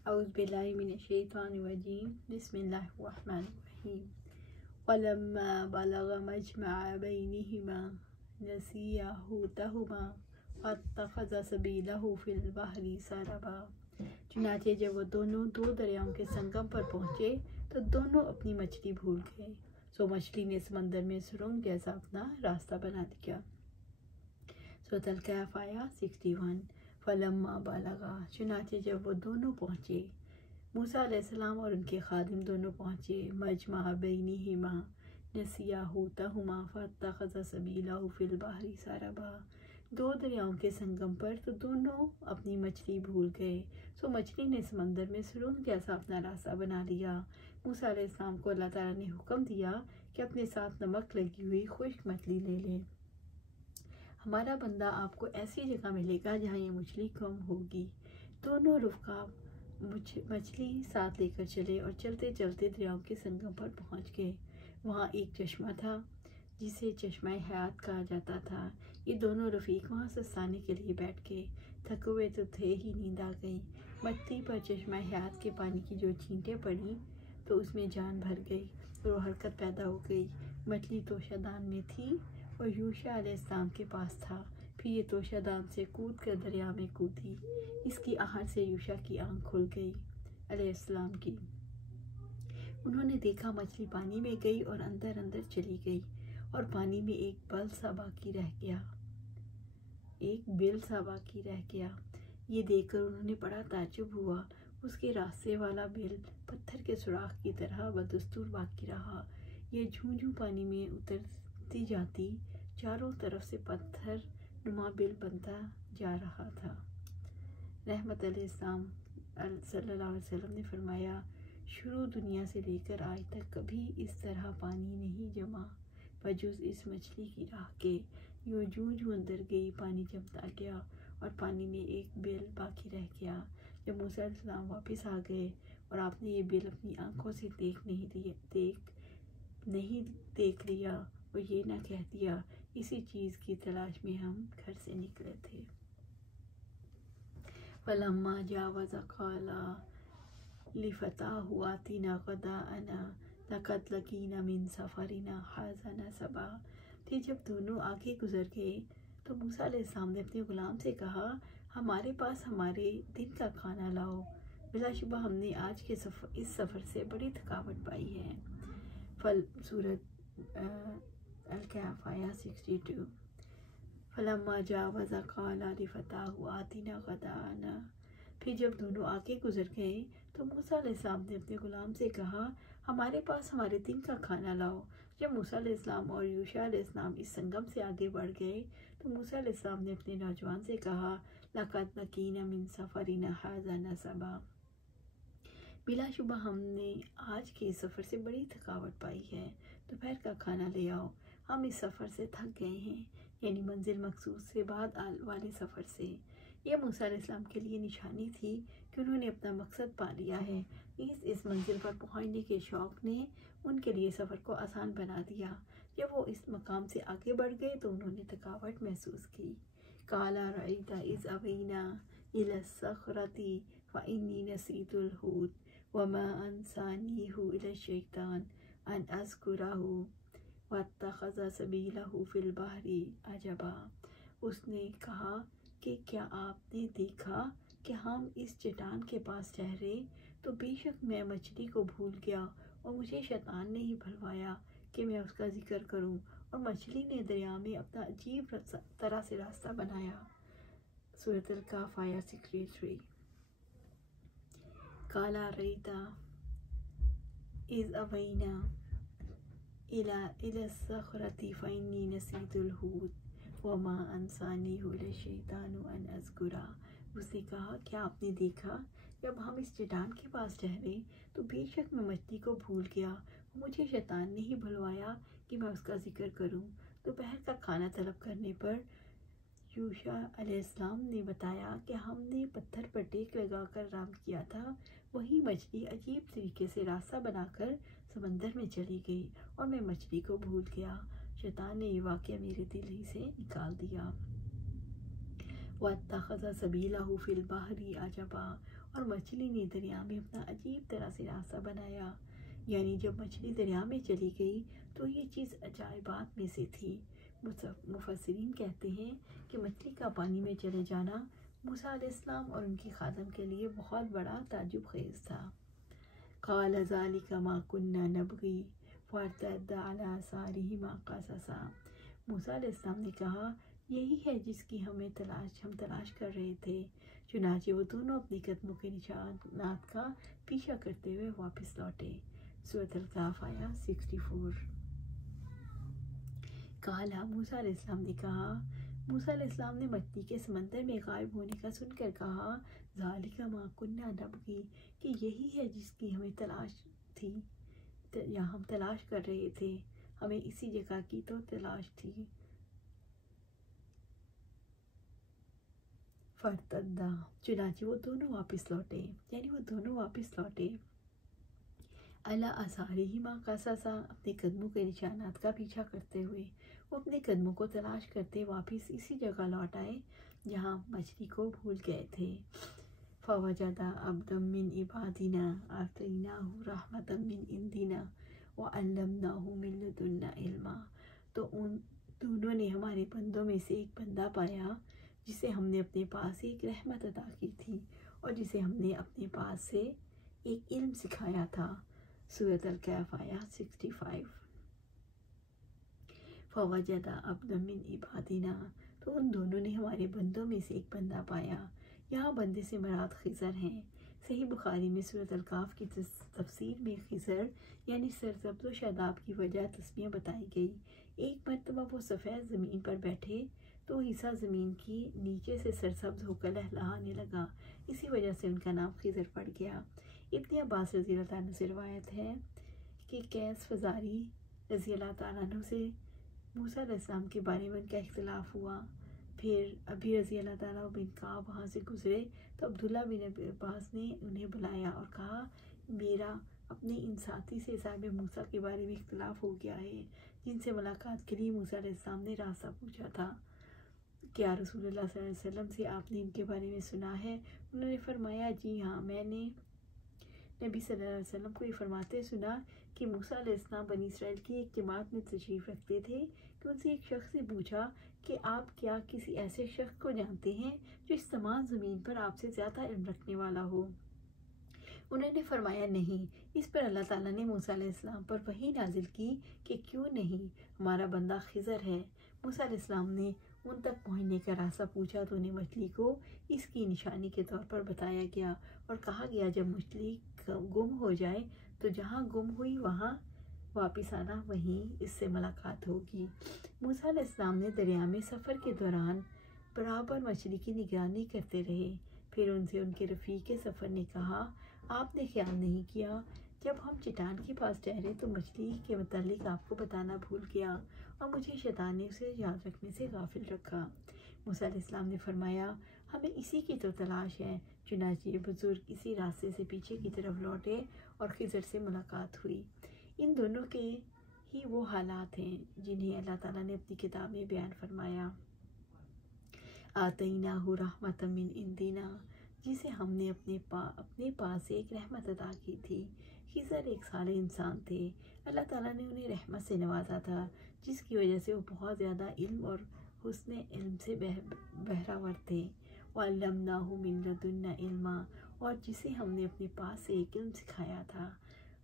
औज़ुबिल्लाहि मिनश्शैतानिर्रजीम बिस्मिल्लाहिर्रहमानिर्रहीम वलम्मा बलगा मजमअ बैनिहिमा नसिया हुतहुमा वत्तखज़ सबीलहु फिल बहरि सरबा। चुनांचे जब वो दोनों दो दरियाओं के संगम पर पहुँचे तो दोनों अपनी मछली भूल गए। सो मछली ने समंदर में सुरंग जैसा अपना रास्ता बना दिया। सूरह अल-कहफ आया 61। फलम्मा बलगा, चुनांचे जब वो दोनों पहुँचे, मूसा अलैहिस्सलाम और उनके खादिम दोनों पहुँचे, मजमा बैनिहिमा नसिया हुतहुमा फत्तखज़ सबीलहु फिल बहरि सरबा, दो दरियाओं के संगम पर, तो दोनों अपनी मछली भूल गए। सो मछली ने समंदर में सुरंग जैसा अपना रास्ता बना लिया। मूसा अलैहिस्सलाम को अल्लाह ताला ने हुक्म दिया कि अपने साथ नमक लगी हुई खुश्क मछली ले लें। हमारा बंदा आपको ऐसी जगह मिलेगा जहाँ ये मछली कम होगी। दोनों रुफ़का मछली साथ लेकर चले और चलते चलते दरियाओं के संगम पर पहुँच गए। वहाँ एक चश्मा था जिसे चश्मा हयात कहा जाता था। ये दोनों रफ़ीक वहाँ सस्ताने के लिए बैठ गए। थके हुए तो थे ही, नींद आ गई। मछली पर चश्मा हयात के पानी की जो छींटें पड़ी तो उसमें जान भर गई और वो हरकत पैदा हो गई। मछली तोशादान में थी और यूशा अलैहिस्सलाम के पास था। फिर ये तोशादान से कूद कर दरिया में कूदी। इसकी आहट से यूशा की आंख खुल गई अलैहिस्सलाम की। उन्होंने देखा मछली पानी में गई और अंदर अंदर चली गई और पानी में एक बिल सा बाकी रह गया। ये देखकर उन्होंने बड़ा ताज्जुब हुआ। उसके रास्ते वाला बिल पत्थर के सुराख की तरह बदस्तूर बाकी रहा। ये झूं पानी में उतरती जाती, चारों तरफ से पत्थर नुमा बिल बनता जा रहा था। रहमत अलैहिस्सलाम सल्लल्लाहु अलैहि वसल्लम ने फरमाया, शुरू दुनिया से लेकर आज तक कभी इस तरह पानी नहीं जमा बजुज़ इस मछली की राह के। यूँ जूं अंदर गई, पानी जमता गया और पानी में एक बिल बाकी रह गया। जब मूसा अलैहिस्सलाम वापस आ गए और आपने ये बिल अपनी आंखों से नहीं देख लिया और ये ना कह दिया, इसी चीज़ की तलाश में हम घर से निकले थे। फलम्मा जावज़ क़ाला लिफ़ताहु आतिना ग़दाअना लक़द लक़ीना मिन सफ़रिना हाज़ा नसबा। फिर जब दोनों आगे गुजर गए तो मूसा अलैहिस्सलाम ने अपने गुलाम से कहा, हमारे पास हमारे दिन का खाना लाओ, बिलाशुबा हमने आज के इस सफ़र से बड़ी थकावट पाई है। सूरत अल-कहफ आया 62। फलम्मा जावज़ क़ाला लिफ़ताहु आतिना ग़दाअना, फिर जब दोनों आगे गुजर गए तो मूसा अलैहिस्सलाम ने अपने गुलाम से कहा, हमारे पास हमारे दिन का खाना लाओ। जब मूसा अलैहिस्सलाम और यूशा अलैहिस्सलाम इस संगम से आगे बढ़ गए तो मूसा अलैहिस्सलाम ने अपने नौजवान से कहा, लक़द लक़ीना मिन सफ़रिना हाज़ा नसबा, बिलाशुबा हमने आज के सफ़र से बड़ी थकावट पाई है। दोपहर का खाना ले आओ, हम इस सफ़र से थक गए हैं, यानी मंजिल मकसूद से बाद वाले सफ़र से। यह मूसा अलैहिस्सलाम के लिए निशानी थी कि उन्होंने अपना मकसद पा लिया है। इस मंजिल पर पहुंचने के शौक़ ने उनके लिए सफ़र को आसान बना दिया। जब वो इस मकाम से आगे बढ़ गए तो उन्होंने थकावट महसूस की। काला रईता इज़ अवैना इला सख़रती फ़इन्नी नसीतुल हूत वमा अंसानीहु इला शैतान अन अज़कुरहु वत्तख़ज़ सबीलहु फिल बहरि अजबा। उसने कहा कि क्या आपने देखा कि हम इस चट्टान के पास ठहरे तो बेशक मैं मछली को भूल गया और मुझे शैतान ने ही भुलवाया कि मैं उसका जिक्र करूं, और मछली ने दरिया में अपना अजीब तरह से रास्ता बनाया। सूरत अल-कहफ आया 63। काला रईता इज़ अवैना इला सख़रती फ़इन्नी नसीतुल हूत वमा अंसानीहु इला शैतानु अन अज़कुरा। उसने कहा, क्या आपने देखा जब हम इस चट्टान के पास ठहरे तो बेशक मैं मछली को भूल गया, मुझे शैतान ने ही भुलवाया कि मैं उसका जिक्र करूं। दोपहर का खाना तलब करने पर यूशा अलैहिस्सलाम ने बताया कि हमने पत्थर पर टेक लगाकर आराम किया था। वही मछली अजीब तरीके से रास्ता बनाकर समंदर में चली गई और मैं मछली को भूल गया। शैतान ने ये वाक़या मेरे दिल ही से निकाल दिया। वत्तख़ज़ सबीलहु फिल बहरि अजबा, और मछली ने दरिया में अपना अजीब तरह से रास्ता बनाया। यानी जब मछली दरिया में चली गई तो ये चीज़ अजाइबात में से थी। मुफस्सिरीन कहते हैं कि मछली का पानी में चले जाना मूसा अलैहिस्सलाम और उनके खादम के लिए बहुत बड़ा ताज्जुब खेज़ था। क़ाल ज़ालिका मा कुन्ना नबग़ी फ़र्तद्दा अला आसारिहिमा क़ससा। मूसा अलैहिस्सलाम ने कहा, यही है जिसकी हम तलाश कर रहे थे। चुनांचे वो दोनों अपने कदमों के निशानात का पीछा करते हुए वापस लौटे। सूरत अल-कहफ़ आया 64। काला मूसा अलैहिस्सलाम ने कहा, मूसा अलैहिस्सलाम ने मछली के समंदर में गायब होने का सुनकर कहा, ज़ालिका मा कुन्ना नबग़ी, कि यही है जिसकी हमें तलाश थी, या हम तलाश कर रहे थे, हमें इसी जगह की तो तलाश थी। फरतद्दा, चुनांचे वो दोनों वापस लौटे, यानी वो दोनों वापस लौटे। अला आसारिहिमा क़ससा, अपने कदमों के निशानात का पीछा करते हुए वो अपने कदमों को तलाश करते वापस इसी जगह लौट आए जहाँ मछली को भूल गए थे। फ़वजदा अब्दम मिन इबादिना आतैनाहु रहमतम मिन इंदिना व अल्लमनाहु मिन लदुन्ना इल्मा। तो उन दोनों ने हमारे बंदों में से एक बंदा पाया जिसे हमने अपने पास से एक रहमत अता की थी और जिसे हमने अपने पास से एक इल्म सिखाया था। सूरत अल-कहफ़ आया 65। फ़वजदा अब्दम मिन इबादिना, तो उन दोनों ने हमारे बंदों में से एक बंदा पाया। यहाँ बंदे से मुराद खिज़र हैं। सही बुखारी में सूरत अल-कहफ़ की तफसीर में खिज़र यानी सरसब्ज़ व शादाब की वजह तस्मिया बताई गई। एक मरतबा वो सफ़ेद ज़मीन पर बैठे तो हिस्सा ज़मीन की नीचे से सरसब्ज़ होकर लहलहाने लगा, इसी वजह से उनका नाम खिज़र पड़ गया। इब्न अब्बास रज़ी अल्लाह तआला से रिवायत है कि कैस फ़ज़ारी रज़ी अल्लाह तआला से मूसा अलैहिस्सलाम के बारे में उनका इख्तिलाफ़ हुआ। फिर अभी रज़ी अल्लाह तआला बिन काब वहाँ से गुज़रे तो अब्दुल्ला बिन अब्बास ने उन्हें बुलाया और कहा, मेरा अपने इन साथी से साहिब मूसा के बारे में इख्तिलाफ़ हो गया है जिनसे मुलाकात के लिए मूसा अलैहिस्सलाम ने रास्ता पूछा था। क्या रसूलुल्लाह सल्लल्लाहु अलैहि वसल्लम से आपने इनके बारे में सुना है? उन्होंने फरमाया, जी हाँ, मैंने नबी सल्लल्लाहु अलैहि वसल्लम को ये फरमाते सुना कि मूसा अलैहिस्सलाम बनी इसराइल की एक जमात में तशरीफ़ रखते थे कि उनसे एक शख्स ने पूछा कि आप क्या किसी ऐसे शख्स को जानते हैं जो इस तमाम ज़मीन पर आपसे ज़्यादा इल्म रखने वाला हो? उन्होंने फरमाया, नहीं। इस पर अल्लाह ताला ने मूसा अलैहिस्सलाम पर वही नाजिल की कि क्यों नहीं, हमारा बंदा खिज़र है। मूसा अलैहिस्सलाम ने उन तक पहुँचने का रास्ता पूछा तो उन्हें मछली को इसकी निशानी के तौर पर बताया गया और कहा गया, जब मछली गुम हो जाए तो जहाँ गुम हुई वहाँ वापस आना, वहीं इससे मुलाकात होगी। मूसा अलैहिस्सलाम ने दरिया में सफ़र के दौरान बराबर मछली की निगरानी करते रहे। फिर उनसे उनके रफ़ीक़ सफ़र ने कहा, आपने ख्याल नहीं किया जब हम चट्टान के पास ठहरे तो मछली के मुतालिक आपको बताना भूल गया और मुझे शैतान ने उसे याद रखने से गाफिल रखा। मूसा अलैहिस्सलाम ने फरमाया, हमें इसी की तो तलाश है। चुनांचे बुजुर्ग इसी रास्ते से पीछे की तरफ लौटे और खिज़र से मुलाकात हुई। इन दोनों के ही वो हालात हैं जिन्हें अल्लाह ताला ने अपनी किताब में बयान फरमाया। आतैनाहु रहमतम मिन इंदिना, जिसे हमने अपने पास से एक रहमत अता की थी। खिज़र एक साले इंसान थे। अल्लाह ताला ने उन्हें रहमत से नवाजा था जिसकी वजह से वो बहुत ज़्यादा इल्म और हुस्न इल्म से बहरावर थे। वअल्लमनाहु मिन लदुन्ना इल्मा, और जिसे हमने अपने पास से एक इल्म सिखाया था।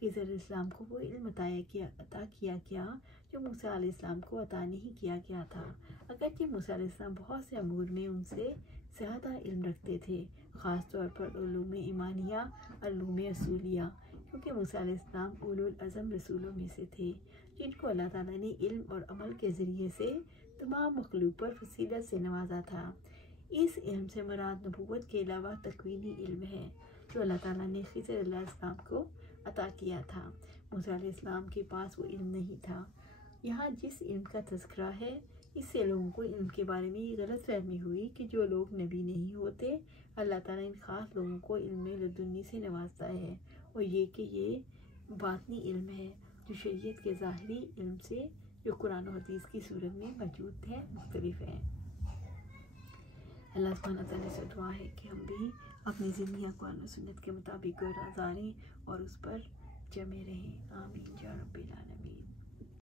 खिज़र इस्लाम को वो इल्म अता किया गया जो मूसा अलैहिस्सलाम को अता नहीं किया गया था। अगरचे मूसा अलैहिस्सलाम बहुत से अमूर में उनसे ज़्यादा इल्म रखते थे, ख़ास तौर पर उलूम ईमानिया और उलूम असूलिया, क्योंकि मूसा अलैहिस्सलाम उलुल अज़म रसूलों में से थे जिनको अल्लाह ताला ने इल्म और अमल के ज़रिए से तमाम मखलूक पर फसीलत से नवाजा था। इस इल्म से मुराद नबूवत के अलावा तकवीनी इल्म है जो अल्लाह ताला ने खिज़र अलैहिस्सलाम को अता किया था। मूसा अलैहिस्सलाम के पास वो इल्म नहीं था। यहाँ जिस इल्म का तज़किरा है, इससे लोगों को इल्म के बारे में ये गलत फहमी हुई कि जो लोग नबी नहीं होते, अल्लाह ताला इन ख़ास लोगों को इल्म लदुन्नी से नवाजता है, और ये कि ये बातनी इल्म है जो शरीयत के ज़ाहिरी इल्म से, जो कुरान और हदीस की सूरत में मौजूद है, मुख्तलिफ है। अल्लाह सुब्हानहू व तआला से दुआ है कि हम भी अपनी ज़िंदगी कुरान और सुन्नत के मुताबिक गुजारें और उस पर जमे रहें। आमीन।